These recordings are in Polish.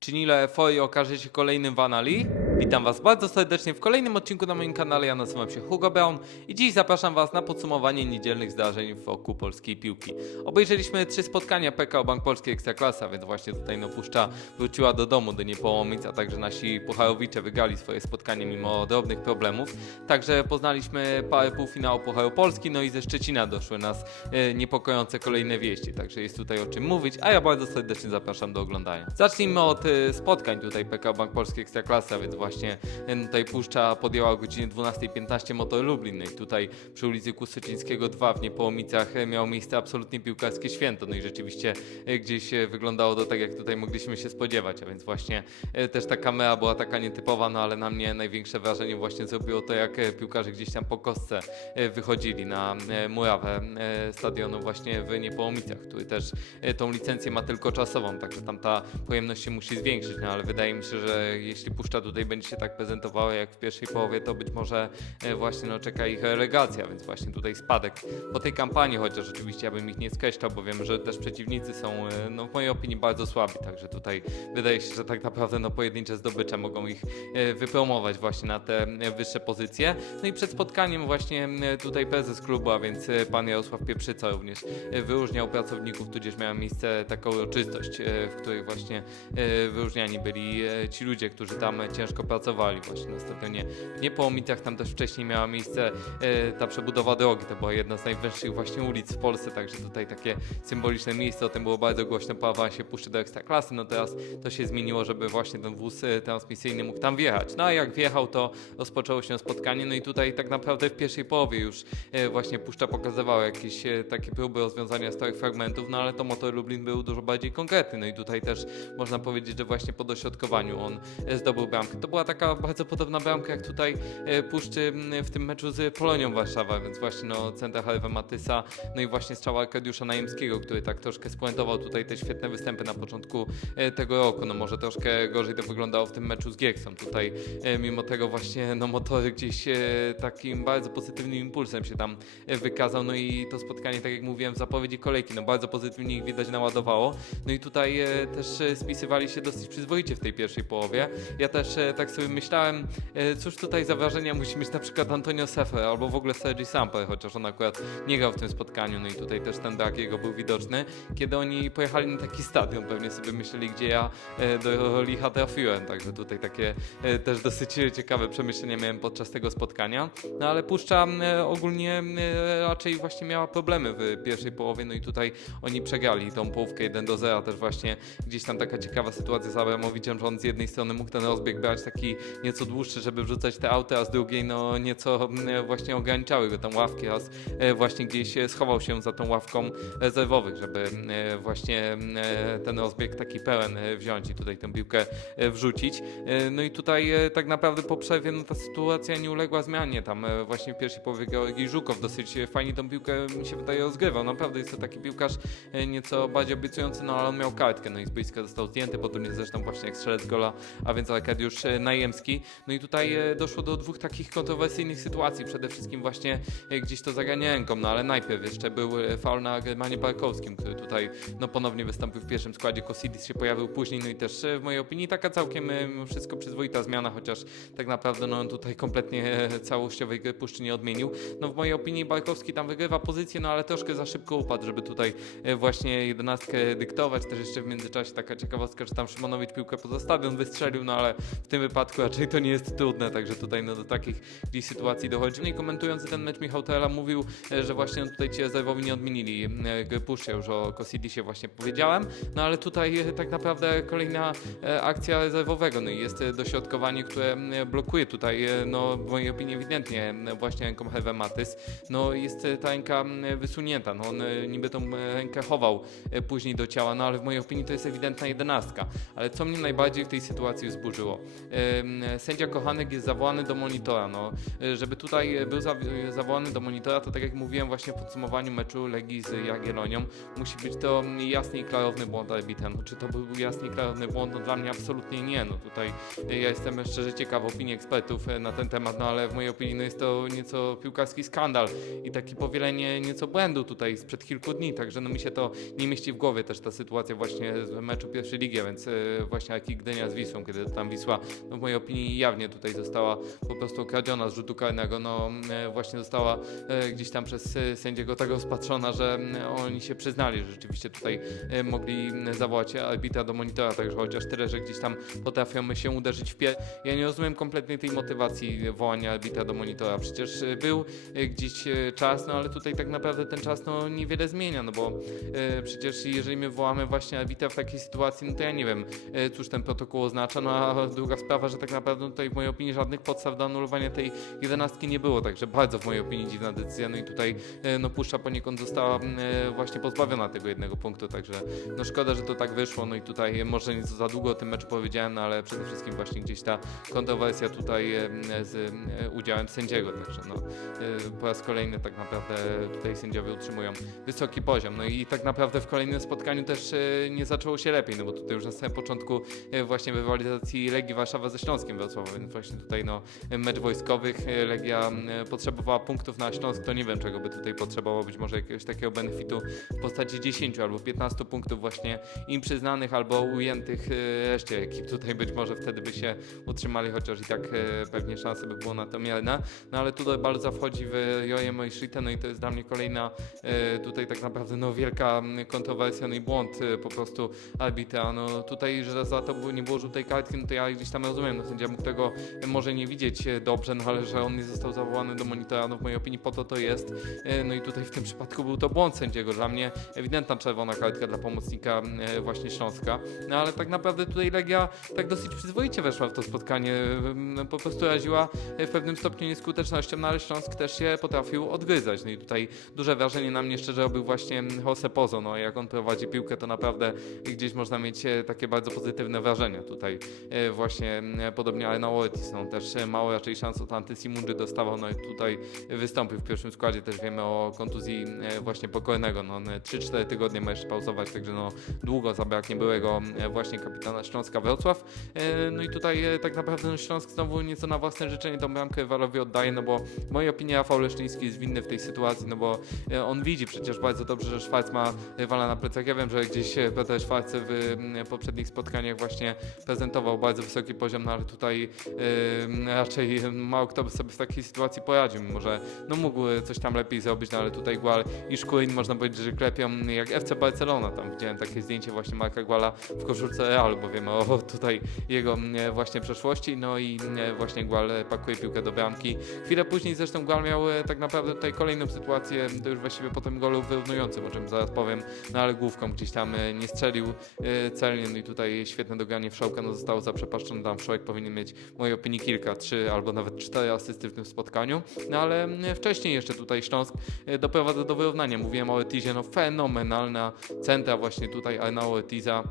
Czy Nilo Efoi okaże się kolejnym Vanali? Witam Was bardzo serdecznie w kolejnym odcinku na moim kanale. Ja nazywam się Hugo Brown i dziś zapraszam Was na podsumowanie niedzielnych zdarzeń wokół polskiej piłki. Obejrzeliśmy trzy spotkania PKO Bank Polski Ekstraklasa, więc właśnie tutaj no Puszcza wróciła do domu do Niepołomic, a także nasi Pucharowicze wygrali swoje spotkanie mimo drobnych problemów. Także poznaliśmy parę półfinału Pucharu Polski, no i ze Szczecina doszły nas e, niepokojące kolejne wieści, także jest tutaj o czym mówić, a ja bardzo serdecznie zapraszam do oglądania. Zacznijmy od e, spotkań tutaj PKO Bank Polski Ekstraklasa, więc właśnie e, tutaj Puszcza podjęła o godzinie 12.15 Motor Lublin, no i tutaj przy ulicy Kusycińskiego 2 w Niepołomicach e, miało miejsce absolutnie piłkarskie święto, no i rzeczywiście e, gdzieś e, wyglądało to tak, jak tutaj mogliśmy się spodziewać, a więc właśnie też ta kamera była taka nietypowa, no ale na mnie największe wrażenie właśnie zrobiło to, jak piłkarze gdzieś tam po kostce wychodzili na murawę stadionu właśnie w Niepołomicach, który też tą licencję ma tylko czasową, także tam ta pojemność się musi zwiększyć, no ale wydaje mi się, że jeśli Puszcza tutaj będzie się tak prezentowała jak w pierwszej połowie, to być może e, właśnie no, czeka ich relegacja, więc właśnie tutaj spadek po tej kampanii, chociaż oczywiście ja bym ich nie skreślał, bo wiem, że też przeciwnicy są e, no, w mojej opinii bardzo słabi, także tutaj wydaje się, że tak naprawdę no, pojedyncze zdobycze mogą ich e, wypromować właśnie na te wyższe pozycje. No i przed spotkaniem właśnie tutaj prezes klubu, a więc pan Jarosław Pieprzyca również wyróżniał pracowników, tudzież miała miejsce taka uroczystość, w której właśnie wyróżniani byli ci ludzie, którzy tam ciężko pracowali właśnie na stadionie w Niepołomicach. Tam też wcześniej miała miejsce e, ta przebudowa drogi, to była jedna z najwyższych właśnie ulic w Polsce, także tutaj takie symboliczne miejsce, o tym było bardzo głośno po awansie Puszczy do Ekstraklasy, no teraz to się zmieniło, żeby właśnie ten wóz e, transmisyjny mógł tam wjechać. No a jak wjechał, to rozpoczęło się spotkanie, no i tutaj tak naprawdę w pierwszej połowie już e, właśnie Puszcza pokazywała jakieś takie próby rozwiązania stałych fragmentów, no ale to Motor Lublin był dużo bardziej konkretny, no i tutaj też można powiedzieć, że właśnie po dośrodkowaniu on zdobył bramkę. To była taka bardzo podobna bramka jak tutaj e, Puszczy w tym meczu z Polonią Warszawa, więc właśnie no centra Harvey Matysa, no i właśnie strzała Arkadiusza Najemskiego, który tak troszkę spuentował tutaj te świetne występy na początku e, tego roku. No może troszkę gorzej to wyglądało w tym meczu z Gieksą. Tutaj e, mimo tego właśnie no motory gdzieś takim bardzo pozytywnym impulsem się tam wykazał. No i to spotkanie, tak jak mówiłem w zapowiedzi kolejki, no bardzo pozytywnie ich widać naładowało. No i tutaj też spisywali się dosyć przyzwoicie w tej pierwszej połowie. Ja też tak sobie myślałem, e, cóż tutaj za wrażenia musi mieć na przykład Antonio Sefer albo w ogóle Sergi Samper, chociaż on akurat nie grał w tym spotkaniu, no i tutaj też ten brak jego był widoczny, kiedy oni pojechali na taki stadion, pewnie sobie myśleli, gdzie ja e, do licha trafiłem, także tutaj takie e, też dosyć ciekawe przemyślenia miałem podczas tego spotkania, no ale Puszcza ogólnie raczej właśnie miała problemy w pierwszej połowie, no i tutaj oni przegrali tą połówkę 1 do 0, też właśnie gdzieś tam taka ciekawa sytuacja z Abramowiczem, że on z jednej strony mógł ten rozbieg brać taki nieco dłuższy, żeby wrzucać te auty, a z drugiej no nieco mm, właśnie ograniczały go tam ławki, a z- e, właśnie gdzieś e, schował się za tą ławką rezerwowych, żeby e, właśnie e, ten rozbieg taki pełen wziąć i tutaj tę piłkę wrzucić. No i tutaj tak naprawdę po przerwie no, ta sytuacja nie uległa zmianie. Tam właśnie w pierwszej połowie Georgii Żukow dosyć fajnie tą piłkę mi się wydaje rozgrywał. Naprawdę jest to taki piłkarz nieco bardziej obiecujący, no ale on miał kartkę, no i z boiska został zdjęty, podobnie zresztą właśnie jak strzelec gola, a więc Arkadiusz Najemski. No i tutaj e, doszło do dwóch takich kontrowersyjnych sytuacji. Przede wszystkim właśnie e, gdzieś to zagranie ręką, no ale najpierw jeszcze był e, faul na Germanie Barkowskim, który tutaj no ponownie wystąpił w pierwszym składzie, Kosidis się pojawił później, no i też w mojej opinii taka całkiem wszystko przyzwoita zmiana, chociaż tak naprawdę no on tutaj kompletnie całościowej gry puszczy nie odmienił. No w mojej opinii Barkowski tam wygrywa pozycję, no ale troszkę za szybko upadł, żeby tutaj właśnie jedenastkę dyktować. Też jeszcze w międzyczasie taka ciekawostka, że tam Szymonowicz piłkę poza stadion wystrzelił, no ale w tym wypadku raczej to nie jest trudne, także tutaj no do takich gdzieś sytuacji dochodzi. I komentujący ten mecz Michał Tela mówił, e, że właśnie tutaj ci rezerwowi nie odmienili e, gry puszczy, już o Kosidisie właśnie powiedziałem, no ale tutaj e, tak naprawdę kolejna akcja rezerwowego, no i jest dośrodkowanie, które blokuje tutaj, no w mojej opinii ewidentnie właśnie ręką Hewe Matys, no jest ta ręka wysunięta, no on niby tą rękę chował później do ciała, no ale w mojej opinii to jest ewidentna jedenastka, ale co mnie najbardziej w tej sytuacji wzburzyło, sędzia Kochanek jest zawołany do monitora. No, e, żeby tutaj był za, zawołany do monitora, to tak jak mówiłem właśnie w podsumowaniu meczu Legii z Jagiellonią, musi być to jasny i klarowny błąd arbitra. No, czy to był jasny i klarowny błąd? No dla mnie absolutnie nie. No tutaj e, ja jestem szczerze ciekaw opinii ekspertów e, na ten temat, no ale w mojej opinii no, jest to nieco piłkarski skandal i takie powielenie nieco błędu tutaj sprzed kilku dni, także no mi się to nie mieści w głowie też ta sytuacja właśnie z meczu pierwszej ligi, więc właśnie jak i Gdynia z Wisłą, kiedy tam Wisła no w mojej opinii jawnie tutaj została po prostu kradziona z rzutu karnego, no e, właśnie została e, gdzieś tam przez e, sędziego tak rozpatrzona, że oni się przyznali, że rzeczywiście tutaj mogli zawołać arbitra do monitora, także chociaż tyle, że gdzieś tam potrafią się uderzyć w pier... Ja nie rozumiem kompletnie tej motywacji wołania arbitra do monitora, przecież był gdzieś czas, no ale tutaj tak naprawdę ten czas no niewiele zmienia, no bo przecież jeżeli my wołamy właśnie arbitra w takiej sytuacji, no to ja nie wiem, cóż ten protokół oznacza, no a druga sprawa, że tak naprawdę tutaj w mojej opinii żadnych podstaw do anulowania tej jedenastki nie było, także bardzo w mojej opinii dziwna decyzja, no i tutaj e, no Puszcza poniekąd została e, właśnie pozbawiona tego jednego punktu, także no szkoda, że to tak wyszło, no i tutaj może nieco za długo o tym meczu powiedziałem, no ale przede wszystkim właśnie gdzieś ta kontrowersja tutaj e, z e, udziałem sędziego, także no e, po raz kolejny tak naprawdę tutaj sędziowie utrzymują wysoki poziom, no i tak naprawdę w kolejnym spotkaniu też e, nie zaczęło się lepiej, no bo tutaj już na samym początku e, właśnie rywalizacji Legii Warszawa ze Śląskiem Wrocław, więc właśnie tutaj no mecz wojskowych, e, Legia potrzebowała punktów na Śląsk, to nie wiem czego by tutaj potrzebowało, być może jakiegoś takiego benefitu w postaci 10 albo 15 punktów właśnie im przyznanych albo ujętych e, reszcie ekip, tutaj być może wtedy by się utrzymali, chociaż i tak e, pewnie szanse by było na to mierne, no ale tutaj bardzo wchodzi w Joje Mojszite, no i to jest dla mnie kolejna tutaj tak naprawdę no wielka kontrowersja, no i błąd po prostu arbitra, no tutaj, że za to nie było żółtej kartki, no to ja gdzieś tam rozumiem, no sędzia mógł tego e, może nie widzieć e, dobrze, no ale że on nie został zawołany do monitora, no w mojej opinii po to to jest, E, no i tutaj w tym przypadku był to błąd sędziego, dla mnie ewidentna czerwona kartka dla pomocnika właśnie Śląska, no ale tak naprawdę tutaj Legia tak dosyć przyzwoicie weszła w to spotkanie, no, po prostu raziła w pewnym stopniu nieskutecznością, no ale Śląsk też się potrafił odgryzać, no i tutaj duże wrażenie na mnie szczerze robił właśnie Jose Pozo, no jak on prowadzi piłkę to naprawdę gdzieś można mieć takie bardzo pozytywne wrażenia tutaj właśnie podobnie ale na Ortiz, no też e, mało raczej szans od Antysimundry dostawał, no i tutaj wystąpił w pierwszym składzie, też wiemy o kontuzji e, właśnie pokornego, no on 3-4 tygodnie ma jeszcze pauzować, także no długo zabraknie byłego e, właśnie kapitana Śląska Wrocław, E, no i tutaj e, tak naprawdę no, Śląsk znowu nieco na własne życzenie tą bramkę Walowi oddaje, no bo w mojej opinii Rafał Leszczyński jest winny w tej sytuacji, no bo e, on widzi przecież bardzo dobrze, że Szwarc ma rywala na plecach. Ja wiem, że gdzieś e, Peter Szwarc w poprzednich spotkaniach właśnie prezentował bardzo wysoki poziom, no ale tutaj e, raczej mało kto by sobie w takiej sytuacji poradził, mimo że no mógł coś tam lepiej zrobić, no ale tutaj Gual i Szkurin można powiedzieć, że klepią jak FC Barcelona, tam widziałem takie zdjęcie właśnie Marka Guala w koszulce Realu, bo wiemy o tutaj jego właśnie przeszłości, no i właśnie Gual pakuje piłkę do bramki. Chwilę później zresztą Gual miał e, tak naprawdę tutaj kolejną sytuację, to już właściwie po tym golu wyrównującym, o czym zaraz powiem, no ale główką gdzieś tam e, nie strzelił e, celnie, no i tutaj świetne dogranie Wszołka, no zostało zaprzepaszczone, tam Wszołek powinien mieć w mojej opinii kilka, trzy albo nawet cztery asysty w tym spotkaniu, no ale m, wcześniej jeszcze tutaj Śląsk e, doprowadza do wyrównania, mówiłem o Ortizie, no fenomenalna centra właśnie tutaj Arnau Ortiza,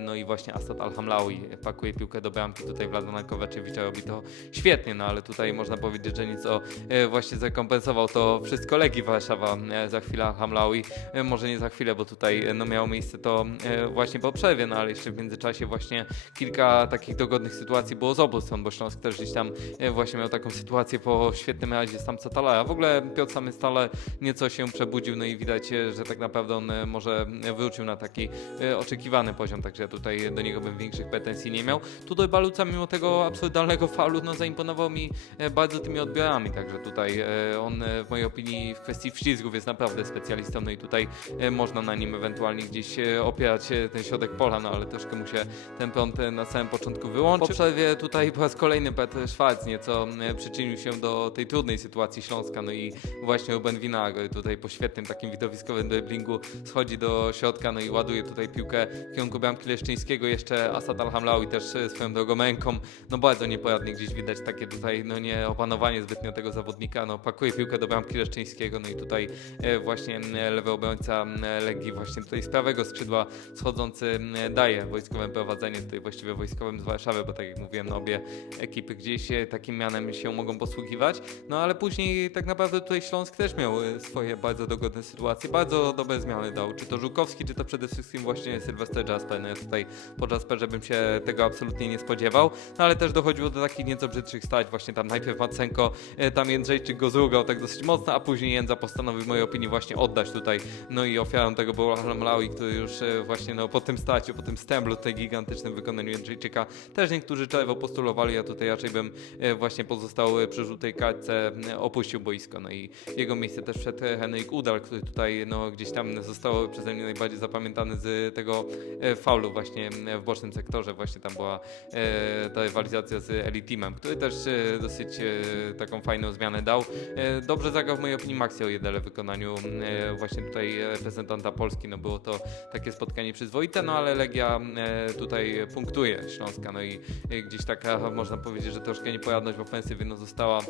No i właśnie Asad Al-Hamlawi pakuje piłkę do bramki. Tutaj Wladimir Kowaczewicz robi to świetnie, no ale tutaj można powiedzieć, że nieco e, właśnie zrekompensował to wszystko Legii Warszawa e, za chwilę Al-Hamlawi. E, Może nie za chwilę, bo tutaj e, no, miało miejsce to e, właśnie po przerwie, no ale jeszcze w międzyczasie właśnie kilka takich dogodnych sytuacji było z obu stron, bo Śląsk też gdzieś tam e, właśnie miał taką sytuację po świetnym razie Samca Talara. W ogóle Piotr Samy Stale nieco się przebudził, no i widać, e, że tak naprawdę on e, może e, wrócił na taki e, oczekiwany poziom, także tutaj do niego bym większych pretensji nie miał. Tutaj Baluca mimo tego absurdalnego faulu no, zaimponował mi e, bardzo tymi odbiorami, także tutaj e, on e, w mojej opinii w kwestii wślizgów jest naprawdę specjalistą, no i tutaj można na nim ewentualnie gdzieś opierać ten środek pola, no ale troszkę mu się ten prąd na samym początku wyłączył. Po przerwie tutaj po raz kolejny Petr Szwarc nieco przyczynił się do tej trudnej sytuacji Śląska, no i właśnie Ruben Winagry tutaj po świetnym takim widowiskowym driblingu schodzi do środka, no i ładuje tutaj piłkę w kierunku bramki Kleszczyńskiego, jeszcze Asad Al-Hamlawi też e, swoją drogą męką, no bardzo niepojadnie gdzieś widać takie tutaj, no nie opanowanie zbytnio tego zawodnika, no pakuje piłkę do bramki Leszczyńskiego, no i tutaj e, właśnie lewy obrońca Legii właśnie tutaj z prawego skrzydła schodzący daje wojskowym prowadzenie, tutaj właściwie wojskowym z Warszawy, bo tak jak mówiłem, no obie ekipy gdzieś e, takim mianem się mogą posługiwać, no ale później tak naprawdę tutaj Śląsk też miał swoje bardzo dogodne sytuacje, bardzo dobre zmiany dał, czy to Żukowski, czy to przede wszystkim właśnie Sylwester Jasper, tutaj po Jasperze bym się tego absolutnie nie spodziewał, no ale też dochodziło do takich nieco brzydszych stać, właśnie tam najpierw Macenko, e, tam Jędrzejczyk go zrugał tak dosyć mocno, a później Jędza postanowił w mojej opinii właśnie oddać tutaj, no i ofiarą tego był Al-Mlawi, który już e, właśnie no po tym starciu, po tym stemblu tutaj gigantycznym wykonaniu Jędrzejczyka, też niektórzy czarowo postulowali, ja tutaj raczej bym e, właśnie pozostał przy żółtej kartce, opuścił boisko, no i jego miejsce też e, Henryk Udal, który tutaj no gdzieś tam został przeze mnie najbardziej zapamiętany z tego e, faulu właśnie w bocznym sektorze, właśnie tam była e, ta rywalizacja z Elitimem, który też e, dosyć e, taką fajną zmianę dał. Dobrze zagrał w mojej opinii Maxi o Jedele w wykonaniu właśnie tutaj reprezentanta Polski, no było to takie spotkanie przyzwoite, no ale Legia tutaj punktuje Śląska, no i gdzieś taka można powiedzieć, że troszkę niepojadność w ofensywie no została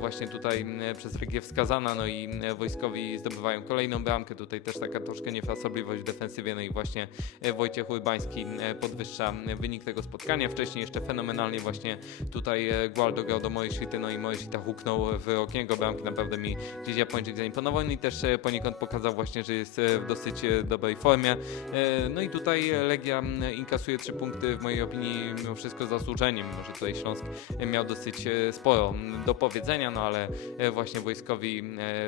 właśnie tutaj przez Legię wskazana, no i wojskowi zdobywają kolejną bramkę, tutaj też taka troszkę niefrasobliwość w defensywie, no i właśnie e, Wojciech Łybański e, podwyższa wynik tego spotkania. Wcześniej jeszcze fenomenalnie właśnie tutaj e, Gual dograł do Moishity, no i Moishita huknął w okniego bramki. Naprawdę mi gdzieś Japończyk zaimponował no i też e, poniekąd pokazał właśnie, że jest w dosyć dobrej formie. No i tutaj Legia inkasuje trzy punkty w mojej opinii mimo wszystko zasłużeniem. Może tutaj Śląsk miał dosyć sporo do powiedzenia, no ale właśnie Wojskowi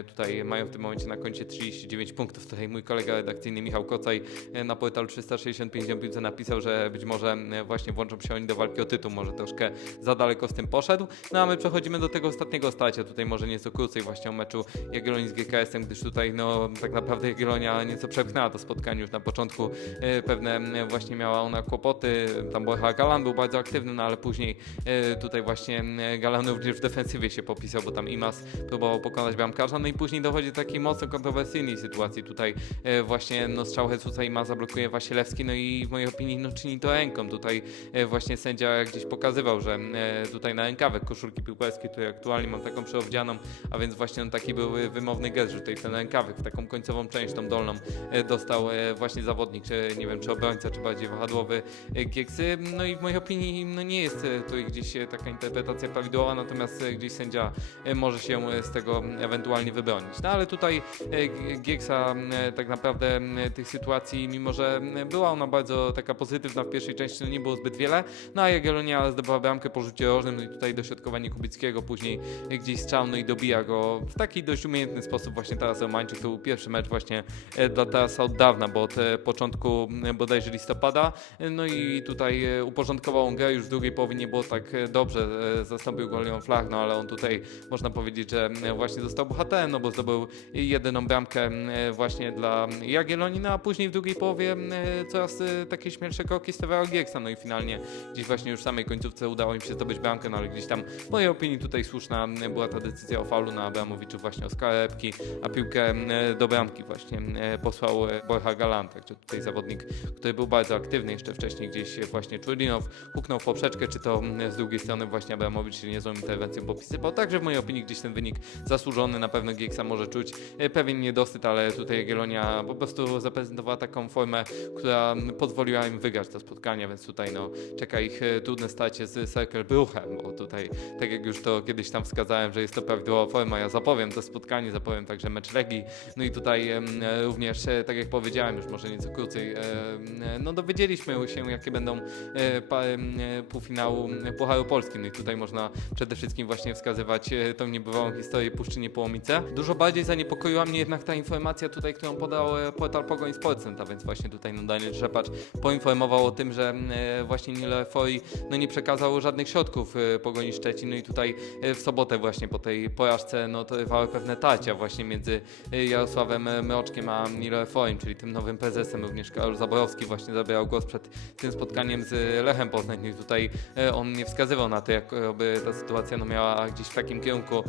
tutaj mają w tym momencie na koncie 39 punktów. Tutaj mój kolega redakcyjny Michał Kocaj na portalu 360 65 Ambiuce napisał, że być może właśnie włączą się oni do walki o tytuł, może troszkę za daleko z tym poszedł. No a my przechodzimy do tego ostatniego starcia, tutaj może nieco krócej właśnie o meczu Jagiellonii z GKS-em, gdyż tutaj no tak naprawdę Jagiellonia nieco przepchnęła to spotkanie już na początku, e, pewne właśnie miała ona kłopoty, tam Borcha Galan był bardzo aktywny, no ale później e, tutaj właśnie Galan również w defensywie się popisał, bo tam Imas próbował pokonać bramkarza, no i później dochodzi do takiej mocno kontrowersyjnej sytuacji, tutaj e, właśnie no strzał Jesusa Imasa blokuje Wasilewski, no i w mojej opinii no czyni to ręką, tutaj e, właśnie sędzia gdzieś pokazywał, że e, tutaj na rękawek koszulki piłkarskiej, której aktualnie mam taką przeowdzianą, a więc właśnie on taki był wymowny gest, że tutaj ten rękawek taką końcową część, tą dolną e, dostał właśnie zawodnik, czy nie wiem, czy obrońca, czy bardziej wahadłowy Gieksy, no i w mojej opinii no nie jest tutaj gdzieś taka interpretacja prawidłowa, natomiast gdzieś sędzia może się z tego ewentualnie wybronić. No ale tutaj Gieksa tak naprawdę tych sytuacji, mimo że była ona bardzo taka pozytywna w pierwszej części, no nie było zbyt wiele, no a Jagiellonia zdobyła bramkę po rzucie rożnym, no i tutaj dośrodkowanie Kubickiego, później e, gdzieś strzał, no i dobija go w taki dość umiejętny sposób właśnie teraz Romańczyk, to był pierwszy mecz właśnie e, dla Tarasa od dawna, bo od e, początku m, bodajże listopada, e, no i tutaj e, uporządkował on grę, już w drugiej połowie nie było tak e, dobrze, e, zastąpił go Leon Flach, no ale on tutaj można powiedzieć, że e, właśnie został bohaterem, no bo zdobył jedyną bramkę e, właśnie dla Jagiellonii, no a później w drugiej połowie e, coraz e, takie śmielsze kroki stawiała Gieksa, no i finalnie gdzieś właśnie już w samej końcówce udało im się zdobyć bramkę, no ale gdzieś tam w mojej opinii tutaj słuszna była ta decyzja o faulu na Abramowiczu właśnie o Skarepki, a piłkę do bramki właśnie posłał e, Borja Galant, także tutaj zawodnik, który był bardzo aktywny jeszcze wcześniej gdzieś właśnie Czurdinow huknął w poprzeczkę, czy to z drugiej strony właśnie Abramowicz się niezłą interwencją popisywał, także w mojej opinii gdzieś ten wynik zasłużony, na pewno Gieksa może czuć e, pewien niedosyt, ale tutaj Jagiellonia po prostu zaprezentowała taką formę, która pozwoliła im wygrać to spotkanie, więc tutaj no czeka ich e, trudne starcie z Cercle Bruchem, bo tutaj tak jak już to kiedyś tam wskazałem, że jest to prawidłowa forma, ja zapowiem to spotkanie, zapowiem także mecz Legii, no i tutaj e, również, e, tak jak powiedziałem już może nieco krócej, no dowiedzieliśmy się jakie będą półfinału Pucharu Polski, no i tutaj można przede wszystkim właśnie wskazywać tą niebywałą historię Puszczynie Połomice. Dużo bardziej zaniepokoiła mnie jednak ta informacja tutaj, którą podał portal Pogoń Sportcent, a więc właśnie tutaj no Daniel Szepacz poinformował o tym, że e, właśnie Nilo Foi no nie przekazał żadnych środków e, Pogoni Szczecin, no i tutaj e, w sobotę właśnie po tej porażce no trwały pewne tarcia właśnie między Jarosławem Mroczkiem a Nilo Foim, czyli tym nowym prezesem, również. Karol Zaborowski właśnie zabierał głos przed tym spotkaniem z Lechem Poznań, no i tutaj on nie wskazywał na to, jakoby ta sytuacja no miała gdzieś w takim kierunku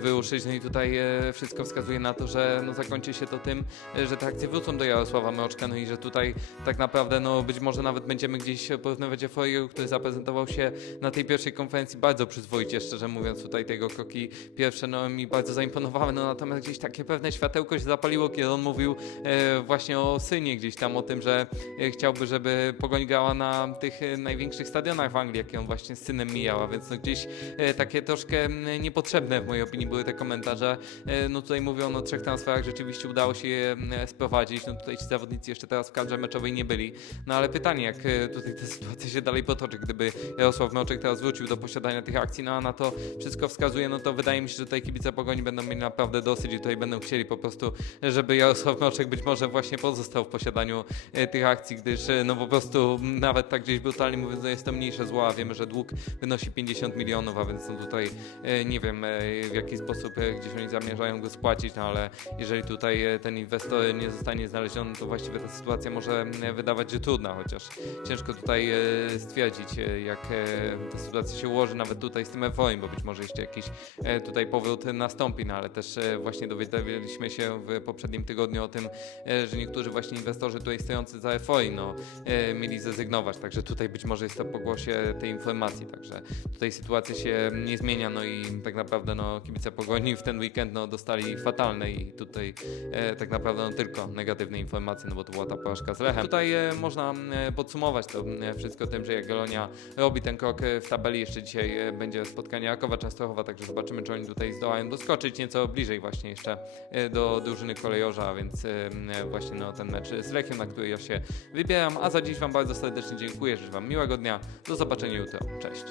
wyruszyć, no i tutaj wszystko wskazuje na to, że no zakończy się to tym, że te akcje wrócą do Jarosława Mroczka, no i że tutaj tak tak naprawdę no być może nawet będziemy gdzieś porównywać Euforię, który zaprezentował się na tej pierwszej konferencji bardzo przyzwoicie, szczerze mówiąc tutaj tego kroki pierwsze no mi bardzo zaimponowały, no natomiast gdzieś takie pewne światełko się zapaliło, kiedy on mówił e, właśnie o synie gdzieś tam, o tym, że e, chciałby, żeby Pogoń grała na tych e, największych stadionach w Anglii, jakie on właśnie z synem mijała, więc no gdzieś e, takie troszkę niepotrzebne w mojej opinii były te komentarze. E, no tutaj mówią o trzech transferach, rzeczywiście udało się je sprowadzić, no tutaj ci zawodnicy jeszcze teraz w kadrze meczowej nie byli, no ale pytanie, jak e, tutaj ta sytuacja się dalej potoczy, gdyby Jarosław Mroczek teraz wrócił do posiadania tych akcji, no a na to wszystko wskazuje, no to wydaje mi się, że tutaj kibice Pogoni będą mieli naprawdę dosyć i tutaj będą chcieli po prostu, żeby Jarosław Mroczek być może właśnie pozostał w posiadaniu e, tych akcji, gdyż e, no po prostu nawet tak gdzieś brutalnie mówiąc, no jest to mniejsze zło, a wiemy, że dług wynosi 50 milionów, a więc no tutaj nie wiem w jaki sposób gdzieś oni zamierzają go spłacić, no ale jeżeli tutaj ten inwestor nie zostanie znaleziony, to właściwie ta sytuacja może wydawać się trudna, chociaż ciężko tutaj e, stwierdzić, e, jak e, ta sytuacja się ułoży, nawet tutaj z tym EFOIM, bo być może jeszcze jakiś tutaj powrót nastąpi, no ale też właśnie dowiedzieliśmy się w poprzednim tygodniu o tym, że niektórzy właśnie inwestorzy tutaj stojący za EFOI, no, mieli zrezygnować, także tutaj być może jest to pogłosie tej informacji, także tutaj sytuacja się nie zmienia, no i tak naprawdę no, kibice Pogoni w ten weekend no, dostali fatalne i tutaj tak naprawdę no, tylko negatywne informacje, no bo to była ta porażka z Lechem tutaj e, można e, podsumować to e, wszystko tym, że Jagiellonia robi ten krok w tabeli. Jeszcze dzisiaj będzie spotkanie Rakowa Częstochowa, także zobaczymy, czy oni tutaj zdołają doskoczyć nieco bliżej właśnie jeszcze do drużyny kolejorza, więc właśnie no, ten mecz z Lechią, na który ja się wybieram. A za dziś Wam bardzo serdecznie dziękuję, życzę Wam miłego dnia, do zobaczenia jutro, cześć.